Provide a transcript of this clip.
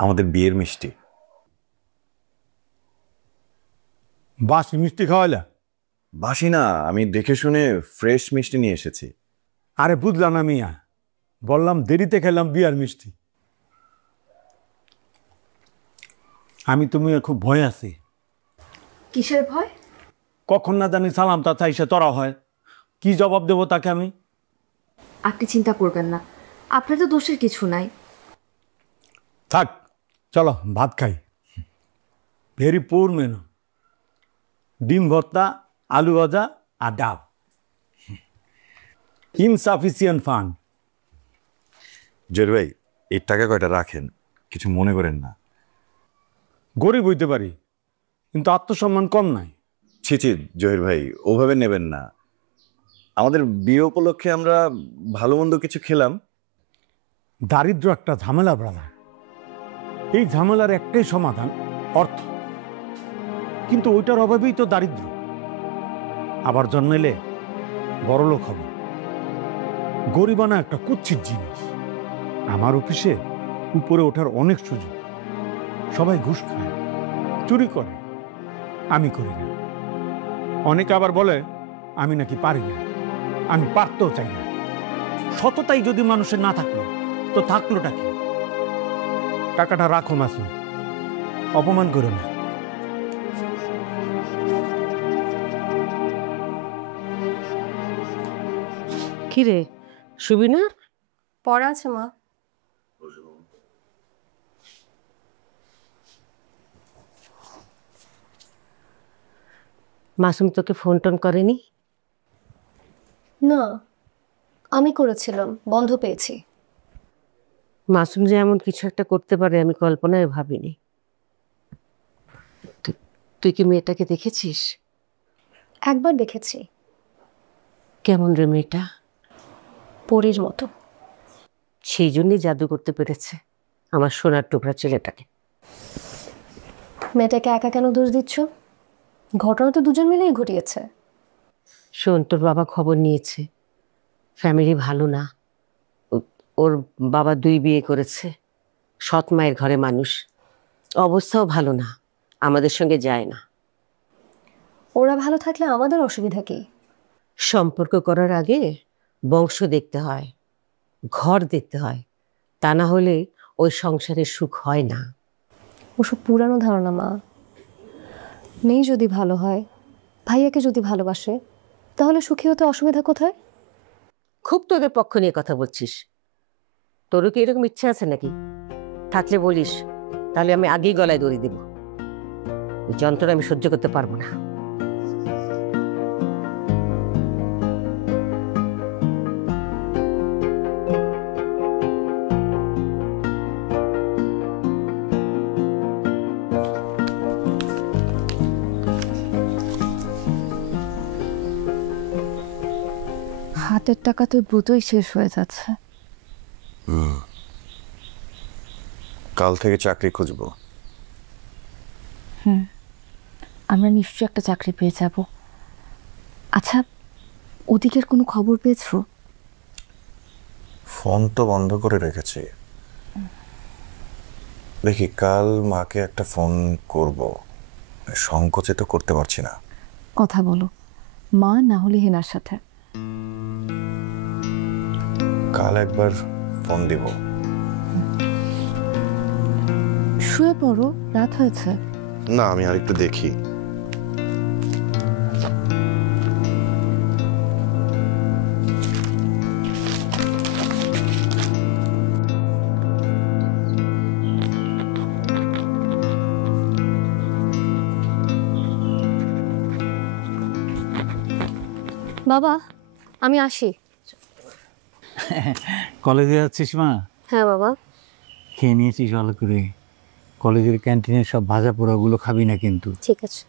আমাদের বিয়ের মিষ্টি। বাসি মিষ্টি খাওয়াইলা? বাসি না, আমি দেখে শুনে ফ্রেশ মিষ্টি নিয়ে এসেছি। আরে বুঝলাম না মিয়া, বললাম দেরিতে খেলাম বিয়ার মিষ্টি। আমি তুমি খুব ভয় আছি। কিসের ভয়? কখন না জানি সালামটা চাইছে তরা হয়, কি জবাব দেবো তাকে আমি? আপনি চিন্তা করবেন না, আপনার তো দোষের কিছু নাই। থাক, চলো ভাত খাই। ভেরি পুর মেনু, ডিম ভর্তা, আলু ভাজা আর ডাব। Insufficient fund. জয়ের ভাই, এই টাকা কয়টা রাখেন, কিছু মনে করেন না। গরিব হইতে পারি, কিন্তু আত্মসম্মান কম নাই। ছি ছি জহির ভাই, ওভাবে নেবেন না। আমাদের বিয়ে উপলক্ষে আমরা ভালো মন্দ কিছু খেলাম। দারিদ্র একটা ঝামেলা ব্রাদার, এই ঝামেলার একটাই সমাধান, অর্থ। কিন্তু ওইটার অভাবেই তো দারিদ্র। আবার জন্মেলে বড়লোক হব। গরিবানা একটা কুৎসিত জিনিস। আমার অফিসে উপরে ওঠার অনেক সুযোগ। সবাই ঘুষ খায়, চুরি করে, আমি করি না। অনেকে আবার বলে আমি নাকি পারি না, আমি পারতেও চাই না। সততাই যদি মানুষের না থাকলো তো থাকলোটা কি? টাকাটা রাখো মাসুম, অপমান করো না। কিরে শুবি না? পড়া আছে মা। মাসুম তোকে ফোন টোন করেনি? না, আমি করেছিলাম, বন্ধ পেয়েছি। মাসুম যে এমন কিছু একটা করতে পারে আমি কল্পনায় ভাবিনি। তুই কি মেয়েটাকে দেখেছিস? একবার দেখেছি। কেমন রে মেয়েটা? পরীর মতো। সেই জন্যই জাদু করতে পেরেছে আমার সোনার টুকরা ছেলেটাকে। মেয়েটাকে একা কেন দোষ দিচ্ছ? ঘটনা তো দুজন মিলেই ঘটিয়েছে। শোন, তোর বাবা খবর নিয়েছে, ফ্যামিলি ভালো না। ওর বাবা 2 বিয়ে করেছে, সৎ মায়ের ঘরে মানুষ, অবস্থাও ভালো না, আমাদের সঙ্গে যায় না। ওরা ভালো থাকলে আমাদের অসুবিধা কি? সম্পর্ক করার আগে বংশ দেখতে হয়, ঘর দেখতে হয়, তা না হলে ওই সংসারের সুখ হয় না। ওসব পুরানো ধারণা মা। মেয়ে যদি ভালো হয়, ভাইয়াকে যদি ভালোবাসে, তাহলে সুখী হতে অসুবিধা কোথায়? খুব তোদের পক্ষ নিয়ে কথা বলছিস। তোরও কি এরকম ইচ্ছা আছে নাকি? থাকলে বলিস, তাহলে আমি আগেই গলায় দড়ি দেব। এই যন্ত্রণা আমি সহ্য করতে পারবো না। হাতের টাকা তো দ্রুতই শেষ হয়ে যাচ্ছে। কাল থেকে চাকরি খুঁজবো। আমরা নিশ্চয়ই একটা চাকরি পেয়ে যাব। আচ্ছা, ওদিকের কোনো খবর পেয়েছো? ফোন তো বন্ধ করে রেখেছি, দেখি কাল মাকে একটা ফোন করব। সংকোচে তো করতে পারছি না। কথা বলো, মা না হলে হেনার সাথে। কাল একবার ফোন দিব। শুয়ে পড়ো, রাত হয়েছে। না, আমি আরেকটু দেখি। বাবা, আমি আসি। কলেজে যাচ্ছিস মা? হ্যাঁ বাবা। খেয়ে নিয়েছিস ভালো করে? কলেজের ক্যান্টিনের সব ভাজা পোড়াগুলো খাবি না কিন্তু। ঠিক আছে।